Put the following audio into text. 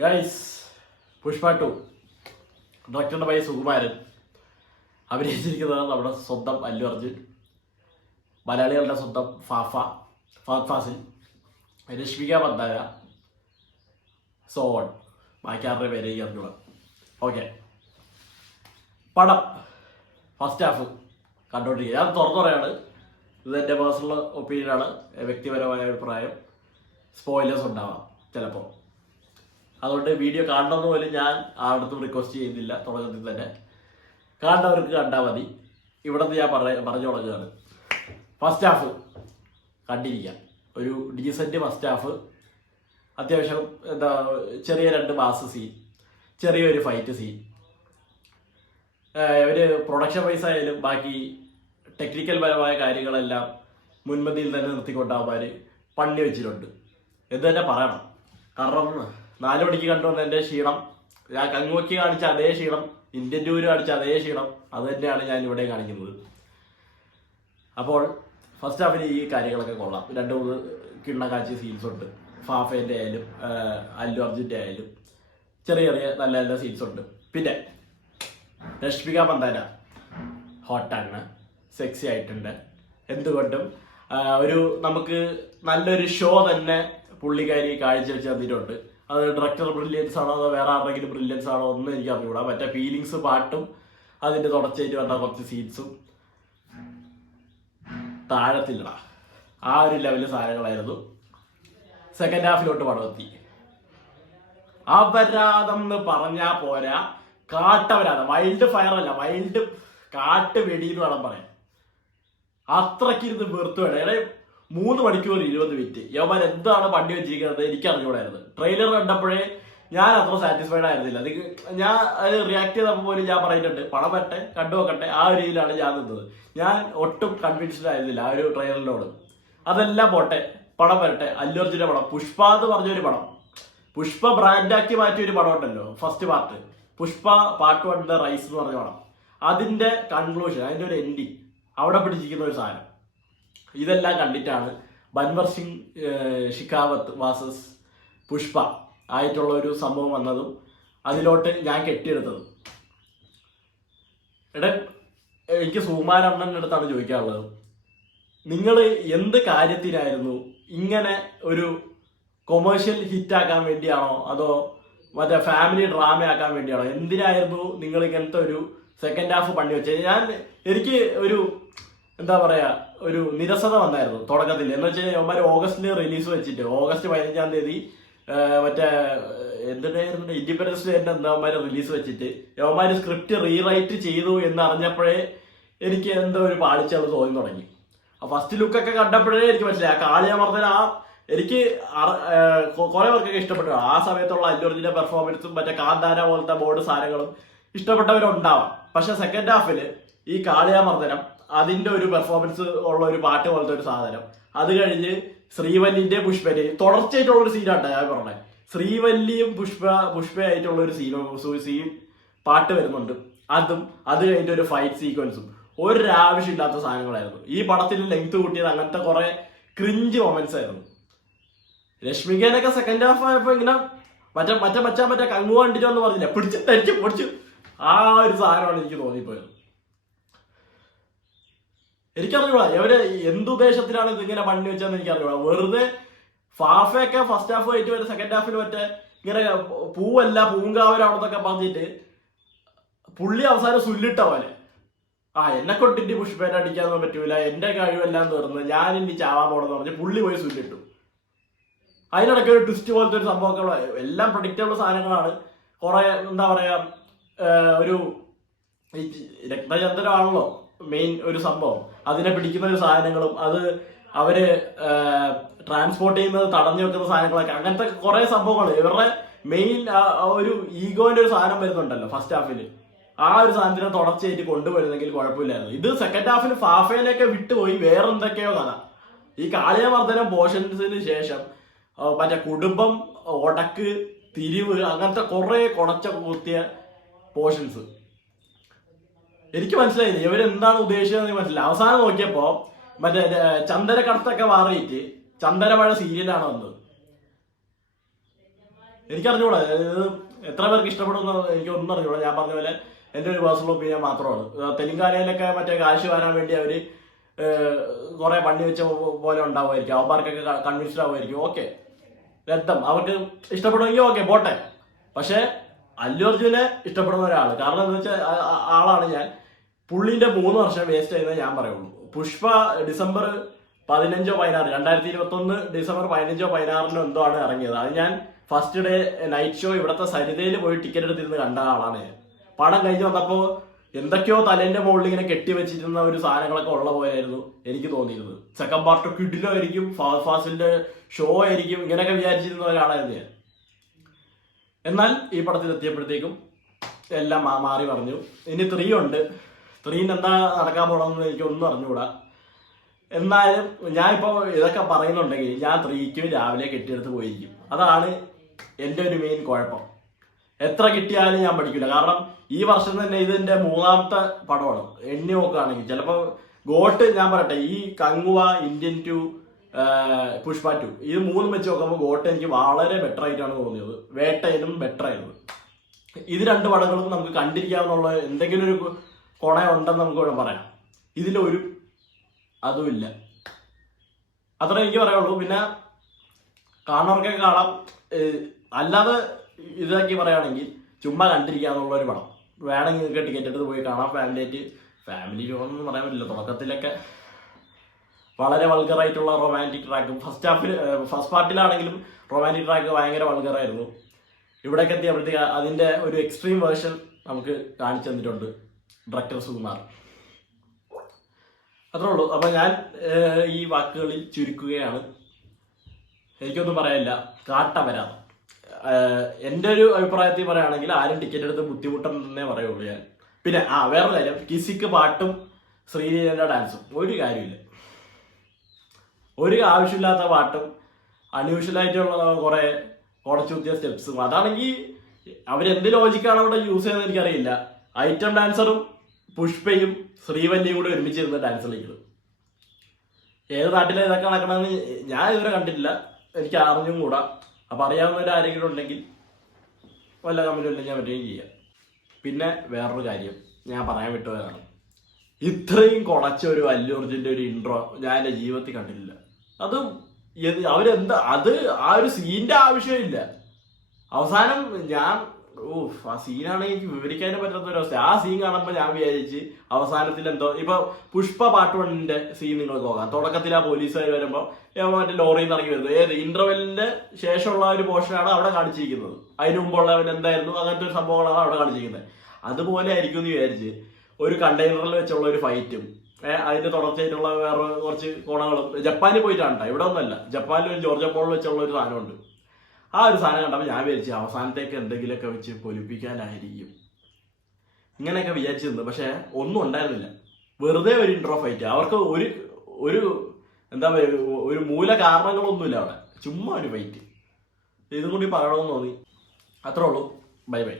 Guys, Pushpa 2 ഡോക്ടറിന്റെ പയ്യ സുകുമാരൻ അഭിനയിച്ചിരിക്കുന്നത് നമ്മുടെ സ്വന്തം അല്ലു അർജുൻ, മലയാളികളുടെ സ്വന്തം ഫഹദ് ഫാസിൽ, രശ്മിക മന്ദാന, സോൺ, ബാക്കി ആരുടെ പേര് അറിഞ്ഞൂടാ. ഓക്കെ, പടം ഫസ്റ്റ് ഹാഫ് കണ്ടുകൊണ്ടിരിക്കുക. ഞാൻ തുറന്നു പറയാണ്, ഇത് എൻ്റെ പേഴ്സണൽ ഒപ്പീനിയനാണ്, വ്യക്തിപരമായ അഭിപ്രായം. സ്പോയിലേഴ്സ് ഉണ്ടാവാം ചിലപ്പോൾ, അതുകൊണ്ട് വീഡിയോ കാണണമെന്ന് പോലും ഞാൻ ആരുടെടുത്തും റിക്വസ്റ്റ് ചെയ്യുന്നില്ല. തുടക്കത്തിൽ തന്നെ കാണുന്നവർക്ക് കണ്ടാൽ മതി. ഇവിടുന്ന് ഞാൻ പറഞ്ഞു തുടങ്ങുകയാണ്. ഫസ്റ്റ് ഹാഫ് കണ്ടിരിക്കാം. ഒരു ഡീസൻറ്റ് ഫസ്റ്റ് ഹാഫ്. അത്യാവശ്യം ചെറിയ 2 മാസ് സീൻ, ചെറിയൊരു ഫൈറ്റ് സീൻ. ഒരു പ്രൊഡക്ഷൻ വൈസ് ആയാലും ബാക്കി ടെക്നിക്കൽ പരമായ കാര്യങ്ങളെല്ലാം മുൻപന്തിയിൽ തന്നെ നിർത്തിക്കൊണ്ടാവാൻ പണി വെച്ചിട്ടുണ്ട് എന്ന് തന്നെ പറയണം. കാരണം 4 മണിക്ക് കണ്ടുവന്നതിൻ്റെ ക്ഷീണം, ഞാൻ കങ്ങുവയ്ക്ക് കാണിച്ച അതേ ക്ഷീണം, ഇന്ത്യൻ ടൂര് കാണിച്ച അതേ ക്ഷീണം, അത് തന്നെയാണ് ഞാൻ ഇവിടെ കാണിക്കുന്നത്. അപ്പോൾ ഫസ്റ്റ് ഹാഫിന് ഈ കാര്യങ്ങളൊക്കെ കൊള്ളാം. 2-3 കിണ്ണക്കാച്ചി സീൻസ് ഉണ്ട്. ഫാഫേൻ്റെ ആയാലും അല്ലു അർജുൻ്റെ ആയാലും ചെറിയ നല്ല നല്ല സീൻസ് ഉണ്ട്. പിന്നെ രശ്മിക മന്ദാന ഹോട്ടാണ്, സെക്സി ആയിട്ടുണ്ട്. എന്തുകൊണ്ടും ഒരു നമുക്ക് നല്ലൊരു ഷോ തന്നെ പുള്ളിക്കാരി കാഴ്ചവെച്ച് തന്നിട്ടുണ്ട്. അത് ഡയറക്ടർ ബ്രില്യൻസ് ആണോ അതോ വേറെ ആരുടെങ്കിലും ബ്രില്യൻസ് ആണോ ഒന്നും എനിക്ക് അറിഞ്ഞൂടാ. മറ്റേ ഫീലിങ്സ് പാട്ടും അതിൻ്റെ തുടർച്ചയായിട്ട് വന്ന കുറച്ച് സീൻസും താഴത്തില്ലടാ, ആ ഒരു ലെവല് സാധനങ്ങളായിരുന്നു. സെക്കൻഡ് ഹാഫിലോട്ട് പടമെത്തി. അപരാധം എന്ന് പറഞ്ഞാൽ പോരാ, കാട്ടപരാധം. വൈൽഡ് ഫയർ അല്ല, വൈൽഡ് കാട്ട് വെടി എന്ന് വേണം പറയാൻ. അത്രയ്ക്ക് ഇരുന്ന് വെറുത്തു വേണം. 3 മണിക്കൂർ 20 മിനിറ്റ് യവന്മാർ എന്താണ് പണ്ടി വെച്ചിരിക്കുന്നത് എനിക്ക് അറിഞ്ഞൂടായിരുന്നു. ട്രെയിലർ കണ്ടപ്പോഴേ ഞാൻ അത്ര സാറ്റിസ്ഫൈഡ് ആയിരുന്നില്ല. ഞാൻ അത് റിയാക്ട് ചെയ്തപ്പോൾ പോലും ഞാൻ പറയുന്നുണ്ട്, പണം വരട്ടെ കണ്ടു നോക്കട്ടെ, ആ ഒരു രീതിയിലാണ് ഞാൻ നിന്നത്. ഞാൻ ഒട്ടും കൺവിൻസ്ഡ് ആയിരുന്നില്ല ആ ഒരു ട്രെയിലറിനോട്. അതെല്ലാം പോട്ടെ, പണം വരട്ടെ. അല്ലു അർജുന്റെ പടം, പുഷ്പ എന്ന് പറഞ്ഞൊരു പടം, പുഷ്പ ബ്രാൻഡാക്കി മാറ്റിയൊരു പടം ഉണ്ടല്ലോ, first part, Pushpa part 1 the rise എന്ന് പറഞ്ഞ പടം. അതിന്റെ കൺക്ലൂഷൻ, അതിന്റെ ഒരു എൻഡിങ്, അവിടെ പിടിച്ചിരിക്കുന്ന ഒരു സാധനം. ഇതെല്ലാം കണ്ടിട്ടാണ് ബൻവർ സിംഗ് ഷിക്കാവത്ത് വാസസ് പുഷ്പ ആയിട്ടുള്ള ഒരു സംഭവം വന്നതും അതിലോട്ട് ഞാൻ കെട്ടിയെടുത്തതും. എനിക്ക് സുകുമാരണ്ണൻ്റെ അടുത്താണ് ചോദിക്കാനുള്ളത്, നിങ്ങൾ എന്ത് കാര്യത്തിനായിരുന്നു ഇങ്ങനെ ഒരു കൊമേഴ്ഷ്യൽ ഹിറ്റാക്കാൻ വേണ്ടിയാണോ അതോ മറ്റേ ഫാമിലി ഡ്രാമ ആക്കാൻ വേണ്ടിയാണോ? എന്തിനായിരുന്നു നിങ്ങൾ ഇങ്ങനത്തെ ഒരു സെക്കൻഡ് ഹാഫ് പണി വെച്ചത്? എനിക്ക് ഒരു എന്താ പറയാ, ഒരു നിരസത വന്നായിരുന്നു തുടക്കത്തിൽ. എന്ന് വെച്ചാൽ യവന്മാർ ഓഗസ്റ്റിൽ റിലീസ് വെച്ചിട്ട്, ഓഗസ്റ്റ് 15-ാം തീയതി മറ്റേ എന്തിനായിരുന്നു ഇൻഡിപെൻഡൻസ് ഡേന്റെ യവന്മാർ റിലീസ് വെച്ചിട്ട് യവന്മാർ സ്ക്രിപ്റ്റ് റീറൈറ്റ് ചെയ്തു എന്ന് അറിഞ്ഞപ്പോഴേ എനിക്ക് എന്തോ ഒരു പാളിച്ചത് തോന്നി തുടങ്ങി. ആ ഫസ്റ്റ് ലുക്കൊക്കെ കണ്ടപ്പോഴേ എനിക്ക് മനസ്സിലായി ആ കാളിയമർദ്ദന. എനിക്ക് കുറെ പേർക്കൊക്കെ ഇഷ്ടപ്പെട്ടു ആ സമയത്തുള്ള അല്ലു അർജുന്റെ പെർഫോമൻസും മറ്റേ കാന്താര പോലത്തെ ബോർഡ് സാധനങ്ങളും ഇഷ്ടപ്പെട്ടവരുണ്ടാവാം. പക്ഷെ സെക്കൻഡ് ഹാഫിൽ ഈ കാളിയമർദ്ദനം, അതിന്റെ ഒരു പെർഫോമൻസ് ഉള്ള ഒരു പാട്ട് പോലത്തെ ഒരു സാധനം, അത് കഴിഞ്ഞ് ശ്രീവല്ലിന്റെ പുഷ്പന്റെയും തുടർച്ചയായിട്ടുള്ള ഒരു സീനാണ് ഞാൻ പറഞ്ഞത്. ശ്രീവല്ലിയും പുഷ്പയായിട്ടുള്ള ഒരു സീൻ പാട്ട് വരുന്നുണ്ട്. അതും അത് കഴിഞ്ഞ ഒരു ഫൈറ്റ് സീക്വൻസും ഒരാവശ്യമില്ലാത്ത സാധനങ്ങളായിരുന്നു. ഈ പടത്തിൽ ലെങ്ത് കൂട്ടിയത് അങ്ങനത്തെ കുറെ ക്രിഞ്ച് മൊമെന്റ്സ് ആയിരുന്നു. രശ്മികേനൊക്കെ സെക്കൻഡ് ഹാഫ് ആയപ്പോ ഇങ്ങനെ മറ്റേ കങ്ങു കണ്ടിട്ടോ എന്ന് പറഞ്ഞില്ല, പിടിച്ചു ആ ഒരു സാധനമാണ് എനിക്ക് തോന്നിപ്പോയത്. എനിക്കറിഞ്ഞൂടാ ഇവര് എന്തുദ്ദേശത്തിലാണ് ഇതിങ്ങനെ പണി വെച്ചതെന്ന് എനിക്കറിഞ്ഞൂടാ. വെറുതെ ഫാഫയൊക്കെ ഫസ്റ്റ് ഹാഫ് ആയിട്ട് വരെ സെക്കൻഡ് ഹാഫിൽ മറ്റേ ഇങ്ങനെ പൂവല്ല പൂങ്കാവരാണെന്നൊക്കെ പറഞ്ഞിട്ട് പുള്ളി അവസാനം സുല്ലിട്ട പോലെ, എന്നെ കൊണ്ടിട്ട് പുഷ്പേനെ അടിക്കാനൊന്നും പറ്റൂല, എന്റെ കഴിവെല്ലാം തീർന്ന് ഞാൻ ഇനി ചാവാൻ പോണെന്ന് പറഞ്ഞ് പുള്ളി പോയി സുല്ലിട്ടു. അതിനിടയ്ക്ക് ഒരു ട്വിസ്റ്റ് പോലത്തെ ഒരു സംഭവമൊക്കെ, എല്ലാം പ്രഡിക്റ്റബിൾ സാധനങ്ങളാണ്. കുറെ എന്താ പറയാ, ഒരു രക്തചന്ദ്രമാണല്ലോ മെയിൻ ഒരു സംഭവം, അതിനെ പിടിക്കുന്ന ഒരു സാധനങ്ങളും അത് അവര് ട്രാൻസ്പോർട്ട് ചെയ്യുന്നത് തടഞ്ഞു വെക്കുന്ന സാധനങ്ങളൊക്കെ, അങ്ങനത്തെ കുറെ സംഭവങ്ങൾ. ഇവരുടെ മെയിൻ ഒരു ഈഗോന്റെ ഒരു സാധനം വരുന്നുണ്ടല്ലോ ഫസ്റ്റ് ഹാഫിൽ, ആ ഒരു സാധനത്തിനെ തുടർച്ചയായിട്ട് കൊണ്ടുവരുന്നെങ്കിൽ കുഴപ്പമില്ലായിരുന്നു. ഇത് സെക്കൻഡ് ഹാഫിൽ ഫാഫയിലേക്ക് വിട്ടുപോയി വേറെ എന്തൊക്കെയോ കഥ. ഈ കാളിയമർദ്ദനം പോർഷൻസിന് ശേഷം മറ്റേ കുടുംബം, ഒടക്ക്, തിരിവ്, അങ്ങനത്തെ കുറെ കുടച്ച കുത്തിയ പോർഷൻസ് എനിക്ക് മനസ്സിലായില്ല ഇവരെന്താണ് ഉദ്ദേശിച്ചതെന്ന് മനസ്സിലായി. അവസാനം നോക്കിയപ്പോ മറ്റേ ചന്ദന കടത്തൊക്കെ മാറിയിട്ട് ചന്ദനമഴ സീരിയലാണ് വന്നത്. എനിക്കറിഞ്ഞൂടാ ഇത് എത്ര പേർക്ക് ഇഷ്ടപ്പെടുന്ന എനിക്ക് ഒന്നും അറിഞ്ഞൂടാ. ഞാൻ പറഞ്ഞ പോലെ എൻ്റെ ഒരു പേഴ്സണൽ ഒപ്പീനിയൻ മാത്രമാണ്. തെലുങ്കാനയിലൊക്കെ മറ്റേ കാശ് വരാൻ വേണ്ടി അവര് കുറെ പണി വെച്ച പോലെ ഉണ്ടാവുമായിരിക്കും. അവന്മാർക്കൊക്കെ കൺവിൻസ്ഡ് ആവുമായിരിക്കും. ഓക്കെ, രക്തം അവർക്ക് ഇഷ്ടപ്പെടുമെങ്കിൽ ഓക്കെ പോട്ടെ. പക്ഷെ അല്ലു അർജുനെ ഇഷ്ടപ്പെടുന്ന ഒരാള്, കാരണം എന്താ വെച്ചാൽ ആളാണ് ഞാൻ. പുള്ളിന്റെ 3 വർഷം വേസ്റ്റ് ആയിരുന്നേ ഞാൻ പറയുള്ളൂ. പുഷ്പ ഡിസംബർ 15 16 2021 ഡിസംബർ 15 16 എന്തോ ആണ് ഇറങ്ങിയത്. അത് ഞാൻ ഫസ്റ്റ് ഡേ നൈറ്റ് ഷോ ഇവിടുത്തെ സരിതയിൽ പോയി ടിക്കറ്റ് എടുത്തിരുന്ന് കണ്ട ആളാണ് ഞാൻ. പടം കഴിഞ്ഞ് വന്നപ്പോ എന്തൊക്കെയോ തലേന്റെ മുകളിൽ ഇങ്ങനെ കെട്ടിവെച്ചിരുന്ന ഒരു സാധനങ്ങളൊക്കെ ഉള്ള പോലെയായിരുന്നു എനിക്ക് തോന്നിയിരുന്നത്. സെക്കൻഡ് പാർട്ട് കിഡിലായിരിക്കും, ഫാസിലിന്റെ ഷോ ആയിരിക്കും, ഇങ്ങനെയൊക്കെ വിചാരിച്ചിരുന്ന ഒരാളായിരുന്നു ഞാൻ. എന്നാൽ ഈ പടത്തിൽ എത്തിയപ്പോഴത്തേക്കും എല്ലാം മാറി പറഞ്ഞു. ഇനി 3 ഉണ്ട്. 3 എന്താ നടക്കാൻ പോകണമെന്ന് എനിക്കൊന്നും അറിഞ്ഞുകൂടാ. എന്നാലും ഞാൻ ഇപ്പോൾ ഇതൊക്കെ പറയുന്നുണ്ടെങ്കിൽ ഞാൻ 3 രാവിലെ കെട്ടിയെടുത്ത് പോയിരിക്കും. അതാണ് എൻ്റെ ഒരു മെയിൻ കുഴപ്പം. എത്ര കിട്ടിയാലും ഞാൻ പഠിക്കില്ല. കാരണം ഈ വർഷം തന്നെ ഇതിന്റെ 3ാമത്തെ പടമാണ്. എണ്ണി നോക്കുകയാണെങ്കിൽ ചിലപ്പോൾ ഗോട്ട് ഞാൻ പറയട്ടെ, ഈ കങ്ങുവ, ഇന്ത്യൻ 2, പുഷ്പ 2 ഇത് 3 വെച്ച് നോക്കുമ്പോൾ ഗോട്ട് എനിക്ക് വളരെ ബെറ്റർ ആയിട്ടാണ് തോന്നിയത്. വേട്ടയിലും ബെറ്റർ ആയിരുന്നു. ഇത് 2 പടങ്ങളും നമുക്ക് കണ്ടിരിക്കാവുന്ന എന്തെങ്കിലും ഒരു ഉണ്ടെന്ന് നമുക്ക് ഇവിടെ പറയാം. ഇതിലൊരു അതുമില്ല. അത്ര എനിക്ക് പറയുള്ളൂ. പിന്നെ കാണുന്നവർക്കൊക്കെ കാണാം. അല്ലാതെ ഇതാക്കി പറയുകയാണെങ്കിൽ ചുമ്മാ കണ്ടിരിക്കാന്നുള്ള ഒരു പടം വേണമെങ്കിൽ നിങ്ങൾക്ക് ടിക്കറ്റ് എടുത്ത് പോയി കാണാം. ഫാമിലി ഷോ ഒന്നും പറയാൻ പറ്റില്ല. തുടക്കത്തിലൊക്കെ വളരെ വൾഗറായിട്ടുള്ള റൊമാൻറ്റിക് ട്രാക്കും ഫസ്റ്റ് പാർട്ടിലാണെങ്കിലും റൊമാൻറ്റിക് ട്രാക്ക് ഭയങ്കര വൾഗറായിരുന്നു. ഇവിടേക്ക് എത്തിയപ്പോഴത്തേക്ക് അതിൻ്റെ ഒരു എക്സ്ട്രീം വേർഷൻ നമുക്ക് കാണിച്ചു തന്നിട്ടുണ്ട് ഡയറക്ടർ സുകുമാർ. അത്രേ ഉള്ളൂ. അപ്പം ഞാൻ ഈ വാക്കുകളിൽ ചുരുക്കുകയാണ്. എനിക്കൊന്നും പറയാനില്ല. കാട്ടവരാണ് എൻ്റെ ഒരു അഭിപ്രായത്തിൽ പറയുകയാണെങ്കിൽ ആരും ടിക്കറ്റ് എടുത്ത് ബുദ്ധിമുട്ടെന്നേ പറയുള്ളൂ ഞാൻ. പിന്നെ വേറെ കാര്യം, കിസിക്ക് പാട്ടും ശ്രീലീലയുടെ ഡാൻസും ഒരു കാര്യമില്ല. ഒരു ആവശ്യമില്ലാത്ത പാട്ടും അൺയൂഷ്വലായിട്ടുള്ള കുറെ കുടച്ചുത്തിയ സ്റ്റെപ്സും. അതാണെങ്കിൽ അവരെന്ത് ലോജിക്കാണ് അവിടെ യൂസ് ചെയ്യുന്നത് എനിക്കറിയില്ല. ഐറ്റം ഡാൻസറും പുഷ്പയും ശ്രീവല്ലിയും കൂടി ഒരുമിച്ചിരുന്ന ഡാൻസ് കളിക്കുന്നത്. ഏത് നാട്ടിലെ ഇതൊക്കെ നടക്കണമെന്ന് ഞാൻ ഇതുവരെ കണ്ടിട്ടില്ല, എനിക്ക് അറിഞ്ഞും കൂടാ. അപ്പം അറിയാവുന്നവർ ആരെങ്കിലും ഉണ്ടെങ്കിൽ വല്ല കമൻറ്റും ഉണ്ടെങ്കിൽ ഞാൻ പറ്റുകയും ചെയ്യാം. പിന്നെ വേറൊരു കാര്യം ഞാൻ പറയാൻ വിട്ടുപോയതാണ്. ഇത്രയും കുളച്ച ഒരു അല്ലു അർജുൻ്റെ ഒരു ഇൻട്രോ ഞാൻ എൻ്റെ ജീവിതത്തിൽ കണ്ടിട്ടില്ല. അത് അവരെന്താ അത് ആ ഒരു സീൻ്റെ ആവശ്യമില്ല. അവസാനം ഞാൻ ആ സീനാണെങ്കിൽ എനിക്ക് വിവരിക്കാനും പറ്റാത്ത ഒരു അവസ്ഥ. ആ സീൻ കാണുമ്പോൾ ഞാൻ വിചാരിച്ച് അവസാനത്തിൽ എന്തോ ഇപ്പൊ പുഷ്പ പാർട്ട് 1 സീൻ നിങ്ങൾ നോക്കാം. തുടക്കത്തിൽ ആ പോലീസുകാർ വരുമ്പോൾ മറ്റേ ലോറിയിൽ നിന്ന് ഇറങ്ങി വരുന്നത് ഏത് ഇന്റർവെല്ലിന്റെ ശേഷമുള്ള ഒരു പോർഷനാണ് അവിടെ കാണിച്ചിരിക്കുന്നത്. അതിന് മുമ്പുള്ളവൻ എന്തായിരുന്നു അങ്ങനത്തെ ഒരു സംഭവങ്ങളാണ് അവിടെ കാണിച്ചിരിക്കുന്നത്. അതുപോലെ ആയിരിക്കും എന്ന് വിചാരിച്ച് ഒരു കണ്ടെയ്നറിൽ വെച്ചുള്ള ഒരു ഫൈറ്റും അതിന്റെ തുടർച്ചയായിട്ടുള്ള വേറെ കുറച്ച് കോണകളും ജപ്പാനിൽ പോയിട്ടാണ് കേട്ടോ, ഇവിടെ ഒന്നുമല്ല. ജപ്പാനിൽ ഒരു ജോർജ് പോളിൽ വെച്ചുള്ള ഒരു സാധനമുണ്ട്. ആ ഒരു സാധനം കണ്ടപ്പോൾ ഞാൻ വിചാരിച്ചു അവസാനത്തേക്ക് എന്തെങ്കിലുമൊക്കെ വെച്ച് പൊലിപ്പിക്കാനായിരിക്കും ഇങ്ങനെയൊക്കെ വിചാരിച്ചിരുന്നു. പക്ഷെ ഒന്നും ഉണ്ടായിരുന്നില്ല. വെറുതെ ഒരു ഇൻട്രോ ഫൈറ്റ്. അവർക്ക് ഒരു എന്താ പറയുക, ഒരു മൂല കാരണങ്ങളൊന്നുമില്ല അവിടെ. ചുമ്മാ ഒരു ഫൈറ്റ്. ഇതും കൂടി പറയണമെന്ന് തോന്നി. അത്രേ ഉള്ളൂ. Bye bye.